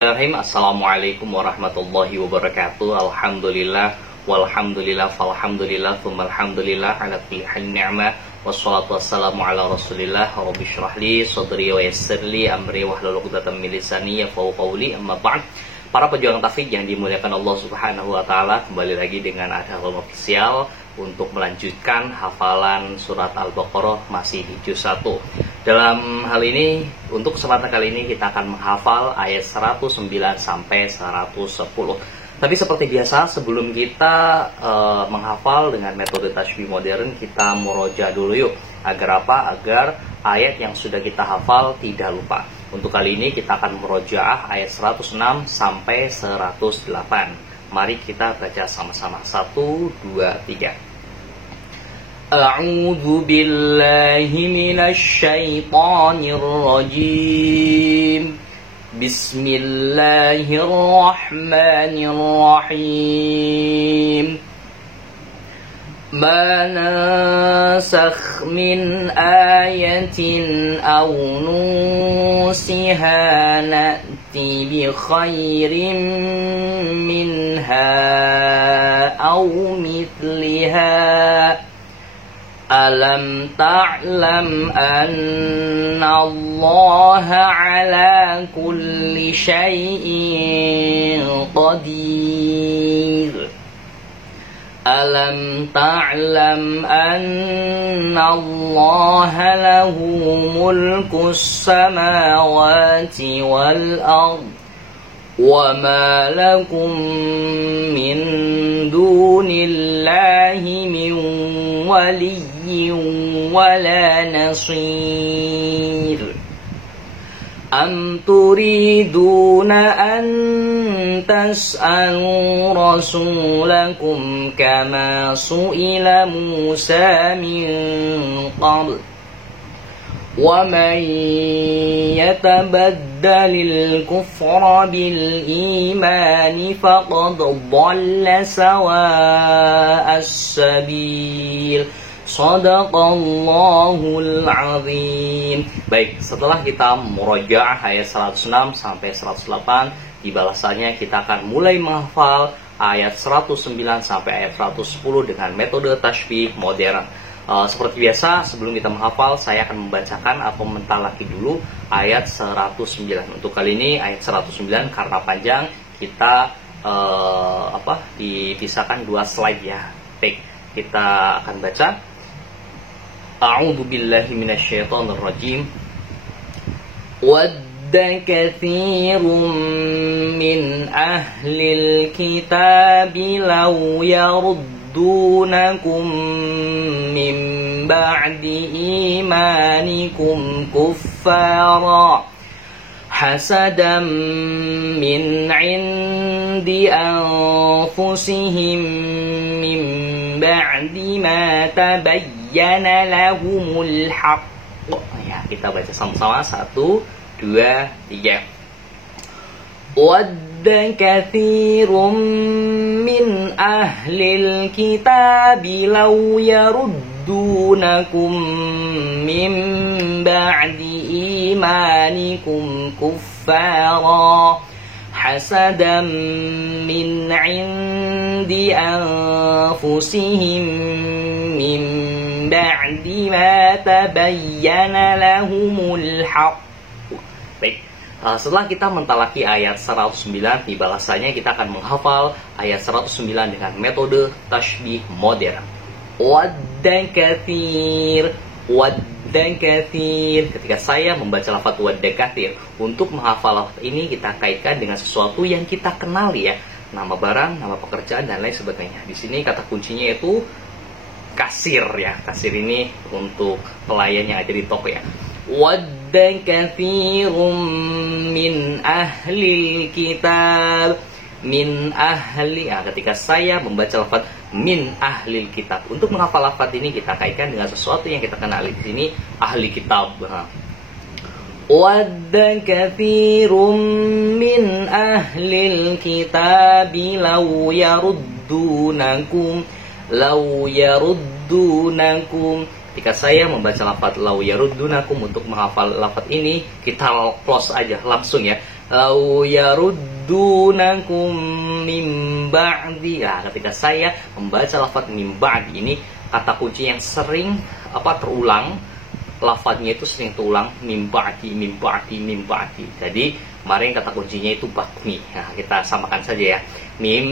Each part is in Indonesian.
Assalamualaikum warahmatullahi wabarakatuh. Alhamdulillah walhamdulillah falhamdulillah thummalhamdulillah ala kulli hal ni'mah wassalatu wassalamu ala rasulillah rabbi shrah li sadri wa yassir li amri wahlul 'uqdatam min lisani yafqahu qawli. Amma ba'd. Para pejuang taufik yang dimuliakan Allah Subhanahu wa taala, kembali lagi dengan Adhalum Official untuk melanjutkan hafalan surat Al-Baqarah masih di juz 1. Dalam hal ini, untuk kesempatan kali ini kita akan menghafal ayat 109 sampai 110. Tapi seperti biasa, sebelum kita menghafal dengan metode tajwid modern, kita muroja dulu yuk. Agar apa? Agar ayat yang sudah kita hafal tidak lupa. Untuk kali ini kita akan murojaah ayat 106 sampai 108. Mari kita baca sama-sama. 1, 2, 3. A'udzu billahi minasy syaithanir rajim. Bismillahirrahmanirrahim. Ma nansakh min ayatin aw nusiha na'ti bi khairin minha aw mithliha. Alam ta'lam anna Allah ala kulli syai'in qadir. Alam ta'lam anna Allah lahu mulkus samawati wal ard. وَمَا لَكُمْ مِنْ دُونِ اللَّهِ مِنْ وَلِيٍّ وَلَا نَصِيرٍ أَمْ تُرِيدُونَ أَنْ تَسْأَلُوا رَسُولَكُمْ كَمَا سُئِلَ مُوسَى مِنْ قَبْلُ وَمَنْ يَتَبَدَّلِ الْكُفْرَ بِالْإِيمَانِ فَقَدْ ضَلَّ سَوَاءَ السَّبِيلِ. Shadaqallahul azim. Baik, setelah kita murojaah ayat 106 sampai 108, di balasannya kita akan mulai menghafal ayat 109 sampai ayat 110 dengan metode tajwid modern. Seperti biasa, sebelum kita menghafal, saya akan membacakan atau mentalaki dulu ayat 109. Untuk kali ini ayat 109 karena panjang, kita dipisahkan 2 slide ya. Baik, kita akan baca. A'udzu billahi minasyaitonir rajim. Wadda katsirun min ahlil kitabi law يردونكم من بعد إيمانكم كفارا حسدا من عند أنفسهم من بعد ما تبين لهم الحق. Ya, kita baca sama-sama. 1, 2, 3. وَدَّ كَثِيرٌ مِّنْ أَهْلِ الْكِتَابِ لَوْ يَرُدُّونَكُمْ مِنْ بَعْدِ إِيمَانِكُمْ كُفَّارًا حَسَدًا مِّنْ عِنْدِ أَنفُسِهِمْ مِنْ بَعْدِ مَا تَبَيَّنَ لَهُمُ الْحَقُّ. Baik. Setelah kita mentalaki ayat 109, di balasannya kita akan menghafal ayat 109 dengan metode tajwid modern. Wadda katsir, wadda katsir. Ketika saya membaca lafaz wadda katsir, untuk menghafal lafaz ini kita kaitkan dengan sesuatu yang kita kenali ya, nama barang, nama pekerjaan dan lain sebagainya. Di sini kata kuncinya itu kasir ya. Kasir ini untuk pelayan yang ada di toko ya. Wadda katsirun min ahlil kitab. Min ahli. Ketika saya membaca lafaz min ahlil kitab, untuk menghafal lafaz ini kita kaitkan dengan sesuatu yang kita kenali. Di sini ahli kitab. Wadda katsirun min ahlil kitab law yaruddunakum. Ketika saya membaca lafaz lau yaruddunakum, untuk menghafal lafaz ini kita close aja langsung ya. au yaruddunakum min ba'di. Nah, ketika saya membaca lafaz min ba'di ini kata kunci yang sering terulang, lafaznya itu sering terulang, min ba'di, min ba'di, min ba'di. Jadi kemarin kata kuncinya itu bakmi. Nah, kita samakan saja ya. Min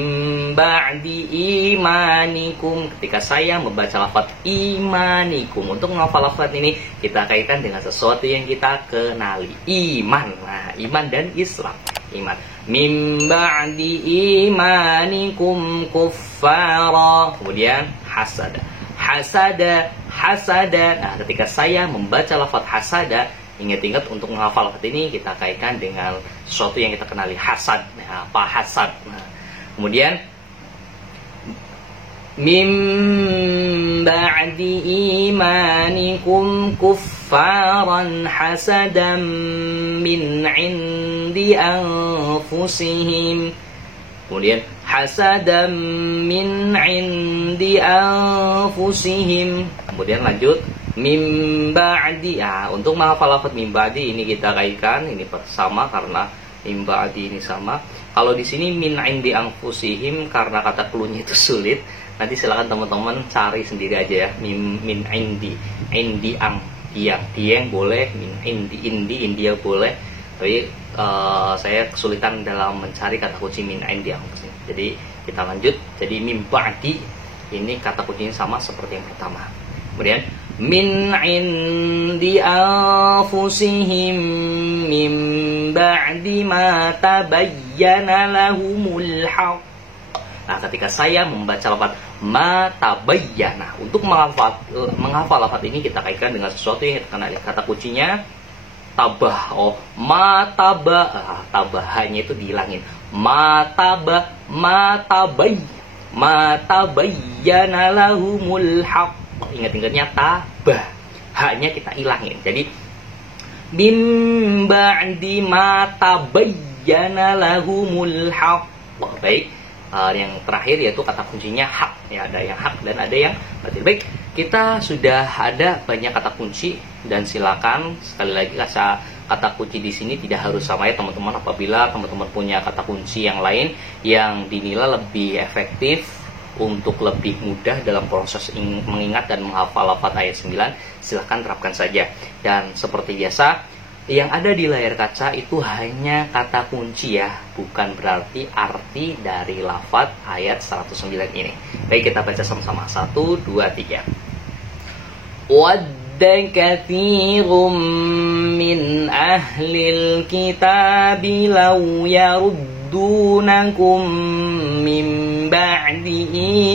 ba'di imanikum. Ketika saya membaca lafaz imanikum, untuk menghafal lafaz ini kita kaitkan dengan sesuatu yang kita kenali, iman. Nah, iman dan Islam. Iman. Min ba'di imanikum kuffara. Kemudian hasada. Hasada, hasada. Nah, ketika saya membaca lafaz hasada, ingat-ingat untuk menghafal lafaz ini kita kaitkan dengan sesuatu yang kita kenali, hasad. Nah, apa hasad? Nah, kemudian mim ba'di imanikum kuffaran hasadan min 'indi anfusihim. Kemudian hasadan min 'indi anfusihim. Kemudian lanjut mim ba'di. Untuk menghafal lafaz mim ba'di ini kita kaitkan, ini sama karena mim ba'di ini sama. Kalau di sini min 'indi anfusihim karena kata cluenya itu sulit. Nanti silakan teman-teman cari sendiri aja ya. Min 'indi, diang boleh, min 'indi, India boleh. Tapi saya kesulitan dalam mencari kata kunci min 'indi anfusihim. Jadi kita lanjut. Jadi mim ba'di ini kata kuncinya sama seperti yang pertama. Kemudian min 'indi anfusihim min ba'di ma tabayyana lahumul haqq. Nah, ketika saya membaca lafaz ma tabayyana, untuk menghafal lafaz ini kita kaitkan dengan sesuatu yang kita kenali, kata kuncinya tabah. Ma tabah. Tabahnya itu dihilangin. Ma tabayyana lahumul haqq. Ingat-ingatnya tabah, haknya kita hilangin. Jadi bim ba'di ma tabayyana lahumul haqq. Baik, yang terakhir yaitu kata kuncinya hak ya, ada yang hak dan ada yang batil. Baik, kita sudah ada banyak kata kunci dan silakan sekali lagi kata kunci di sini tidak harus sama ya teman-teman. Apabila teman-teman punya kata kunci yang lain yang dinilai lebih efektif untuk lebih mudah dalam proses mengingat dan menghafal lafaz ayat 9, silahkan terapkan saja. Dan seperti biasa, yang ada di layar kaca itu hanya kata kunci ya, bukan berarti arti dari lafaz ayat 109 ini. Baik, kita baca sama-sama. 1, 2, 3. Wadda katsirum min ahlil kitabi law yaruddunakum min ba'di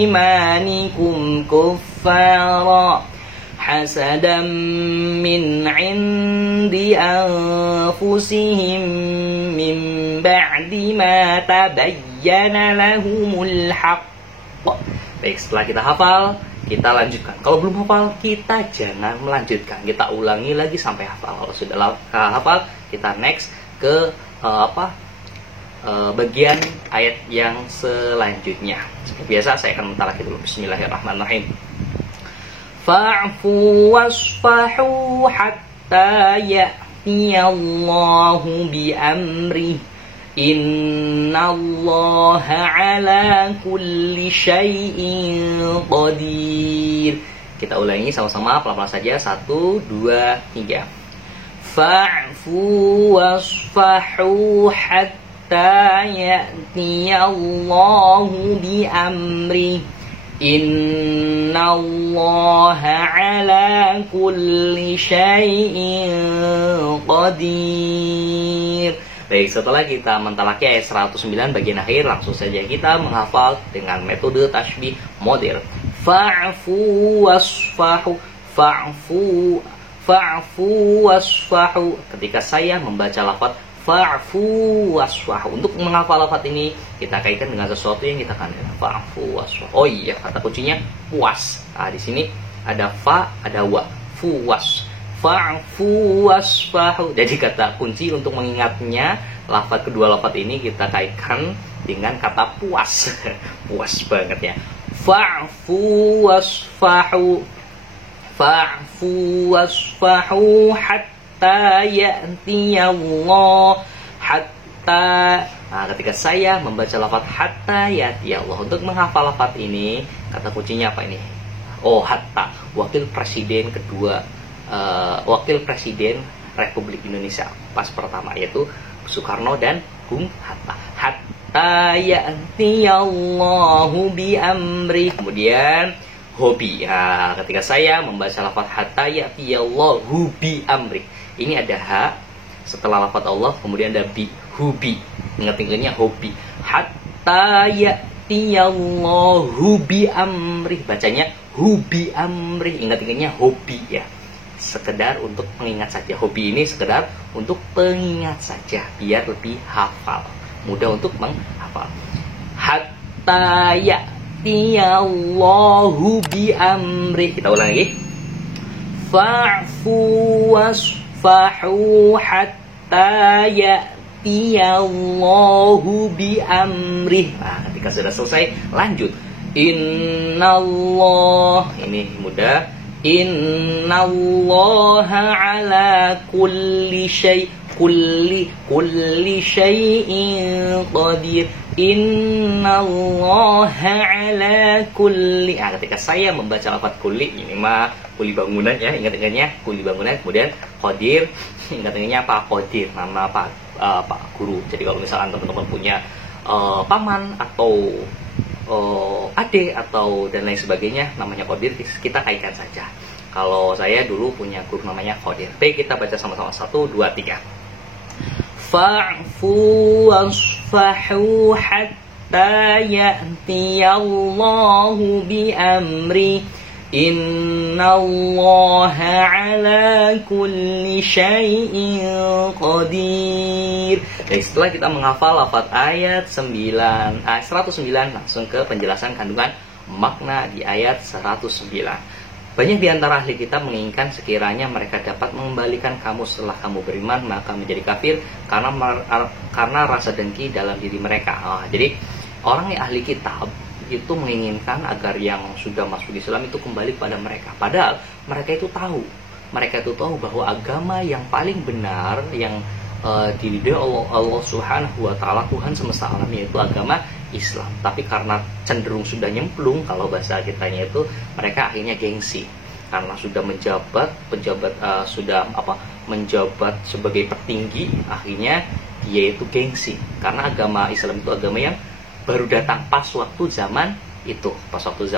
imanikum kuffara hasadan min 'indi anfusihim min ba'di ma tabayyana lahumul haqq. Baik, setelah kita hafal, kita lanjutkan. Kalau belum hafal, kita jangan melanjutkan. Kita ulangi lagi sampai hafal. Kalau sudah hafal, kita next ke bagian ayat yang selanjutnya. Seperti biasa, saya akan mentalaki dulu. Bismillahirrahmanirrahim. Fa'fu wasfahu hatta ya'tiyallahu bi'amrih. Innallaha ala kulli syai'in qadir. Kita ulangi sama-sama pelan-pelan saja. 1, 2, 3. Fa'fu wasfahu hatta ya'tiyallahu bi'amrih. Innallaha ala kulli syai'in qadir. Baik, setelah kita mentalaki ayat 109 bagian akhir, langsung saja kita menghafal dengan metode tasbih model. Fa'fu wasfahu, fa'fu wasfahu. Ketika saya membaca lafaz fa'fu wasfahu, untuk menghafal lafaz ini kita kaitkan dengan sesuatu yang kita kenal. Fa'fu wasfahu. Oh iya, kata kuncinya puas. Nah, di sini ada fa, ada wa. Fuwas. Fa'fu wasfahu. Jadi kata kunci untuk mengingatnya kedua lafaz ini kita kaitkan dengan kata puas. Puas banget ya. Fa'fu wasfahu. Fa'fu wasfahu hatta ya'tiyallah hatta. Nah, ketika saya membaca lafaz hatta ya'ti Allah, untuk menghafal lafaz ini, kata kuncinya apa ini? Oh, hatta. Wakil Presiden kedua, Wakil Presiden Republik Indonesia pas pertama, yaitu Soekarno dan Bung Hatta. Hatta ya'ti Allahu bi amri. Kemudian hobi. Nah, ketika saya membaca lafaz hatta ya'ti Allahu bi amri, ini ada ha setelah lafaz Allah, kemudian ada bi, hubi. Ingat-ingatnya hobi. Hatta ya'ti Allahu bi amri, bacanya hubi amri. Ingat-ingatnya hobi ya. Sekedar untuk pengingat saja. Hobi ini sekedar untuk pengingat saja biar lebih hafal, mudah untuk menghafal. Hatta ya'ti Allahu bi amri. Kita ulang lagi. Fa'fu wasfahu hatta ya'ti Allahu bi amri. Nah, ketika sudah selesai, lanjut. Innallah, ini mudah. Innallaha ala kulli syai'in qadir. Innallaha ala kulli. Nah, ketika saya membaca lafaz kulli, ini mah kuli bangunan ya, ingat-ingatnya kuli bangunan. Kemudian qadir, ingat-ingatnya apa? Qadir, nama Pak Guru. Jadi kalau misalkan teman-teman punya paman atau adik atau dan lain sebagainya namanya Qadir, kita kaitkan saja. Kalau saya dulu punya guru namanya Qadir. Baik, kita baca sama-sama. 1, 2, 3. Fa'fu wasfahu hatta ya'ti Allahu bi amri. Innallaha ala kulli syai'in qadir. Dan setelah kita menghafal lafaz ayat 109, langsung ke penjelasan kandungan makna di ayat 109. Banyak di antara ahli kita menginginkan sekiranya mereka dapat mengembalikan kamu setelah kamu beriman maka menjadi kafir karena rasa dengki dalam diri mereka. Jadi orang yang ahli kitab itu menginginkan agar yang sudah masuk Islam itu kembali kepada mereka. Padahal mereka itu tahu bahwa agama yang paling benar yang diridhoi Allah Subhanahu wa taala, Tuhan semesta alam, yaitu agama Islam. Tapi karena cenderung sudah nyemplung, kalau bahasa kitanya itu, mereka akhirnya gengsi karena sudah menjabat sebagai petinggi, akhirnya dia itu gengsi karena agama Islam itu agama yang baru datang pas waktu zaman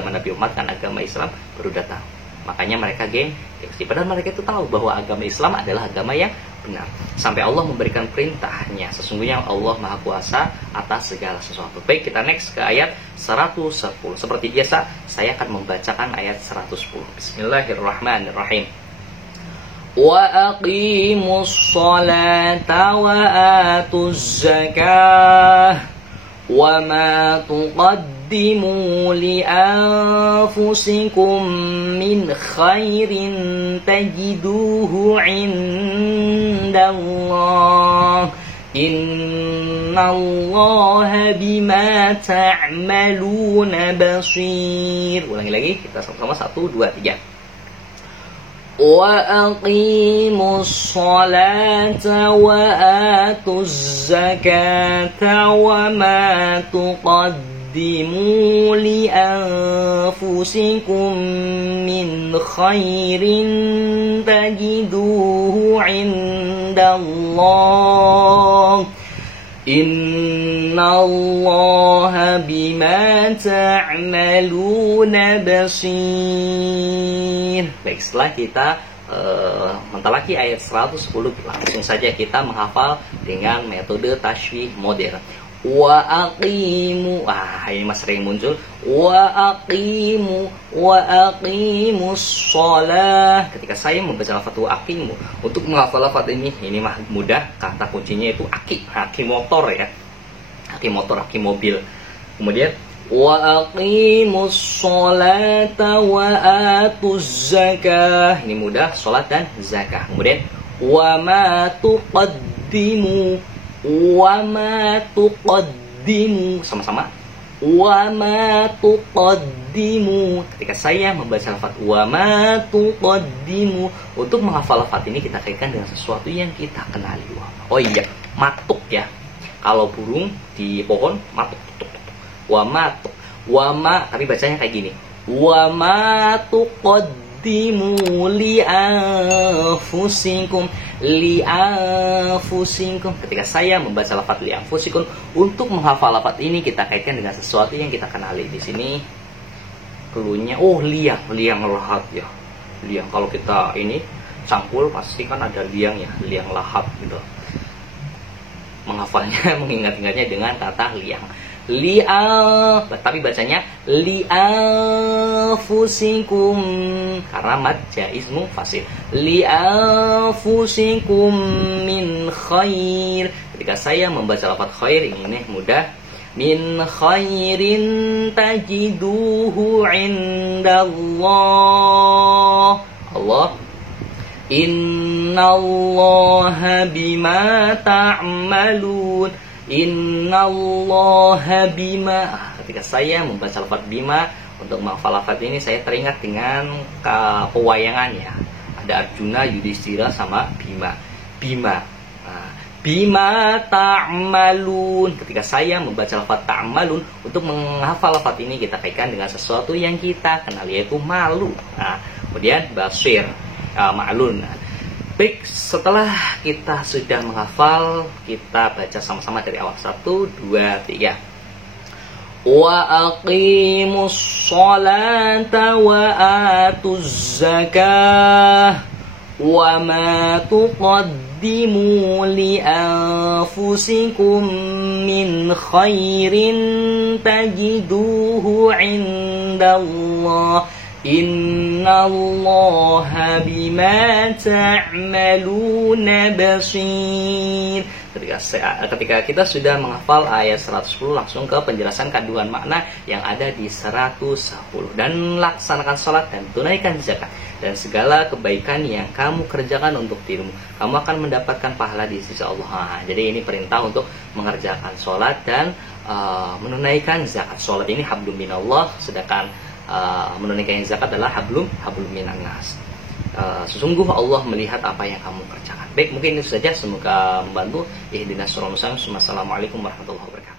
Nabi Muhammad, kan agama Islam baru datang. Makanya mereka gengsi. Padahal mereka itu tahu bahwa agama Islam adalah agama yang benar. Sampai Allah memberikan perintahnya. Sesungguhnya Allah Maha Kuasa atas segala sesuatu. Baik, kita next ke ayat 110. Seperti biasa, saya akan membacakan ayat 110. Bismillahirrahmanirrahim. Wa aqimus salata wa atuz zakah wa ma tuqaddimu li anfusikum min khairin tajiduhu indallah innallaha bima ta'maluna basir. Ulangi lagi, kita sama-sama. 1, 2, 3. Wa aqimus salata wa atuz zakata wa ma tuqaddimu li anfusikum min khairin tajiduhu indallah innallaha bima ta'maluna basir. Baik, setelah kita mentalaki ayat 110, langsung saja kita menghafal dengan metode tasybih modern. Wa aqimu, ini mas sering muncul. Wa aqimus shalah. Ketika saya membaca lafaz wa aqimu, untuk menghafal lafaz ini mah mudah. Kata kuncinya itu aki motor ya. Aki motor, aki mobil. Kemudian wa aqimus sholata wa atuz zakah. Ini mudah, salat dan zakah. Kemudian wa ma tuqaddimu, sama-sama. Wa ma tuqaddimu. Ketika saya membaca lafaz wa ma tuqaddimu, untuk menghafal lafaz ini kita kaitkan dengan sesuatu yang kita kenali. Oh iya, matuk ya. Kalau burung di pohon matuk tuk, tuk, tuk. Wama wama, tapi bacanya kayak gini. Wama tuqaddimu li anfusikum, li anfusikum. Ketika saya membaca lafaz li anfusikum, untuk menghafal lafaz ini kita kaitkan dengan sesuatu yang kita kenali. Di sini cluenya, oh liang lahat ya. Liang, kalau kita ini cangkul pasti kan ada liang ya, liang lahat gitu. Menghafalnya, mengingat-ingatnya dengan kata liang. Tapi bacanya li'anfusikum karena mad jaiz mufasil. Li'anfusikum min khair. Ketika saya membaca lafaz khair, ini mudah. Min khairin tajiduhu indallah. Allah. Innallaha bima ta'malun. Innallaha bima. Ketika saya membaca lafaz bima, untuk menghafal lafaz ini saya teringat dengan pewayangannya. Ada Arjuna, Yudhistira sama Bima. Bima. Nah, bima ta'malun. Ketika saya membaca lafaz ta'malun, untuk menghafal lafaz ini kita kaitkan dengan sesuatu yang kita kenal, yaitu malu. Nah, kemudian basir, ma'lun. Baik, setelah kita sudah menghafal, kita baca sama-sama dari awal. 1, 2, 3. Wa aqimus sholata wa atuz zakah wa ma tuqaddimu li anfusikum min khairin tajiduhu indallah. Innallaha bima ta'maluna basir. Ketika kita sudah menghafal ayat 110, langsung ke penjelasan kandungan makna yang ada di 110. Dan laksanakan sholat dan tunaikan zakat dan segala kebaikan yang kamu kerjakan untuk dirimu, kamu akan mendapatkan pahala di sisi Allah. Nah, jadi ini perintah untuk mengerjakan sholat dan menunaikan zakat. Sholat ini hablum minallah, sedangkan menunaikan zakat adalah hablum minan nas. Sesungguh Allah melihat apa yang kamu kerjakan. Baik, mungkin itu saja, semoga membantu. Ihdinas shiratal mustaqim. Wassalamualaikum warahmatullahi wabarakatuh.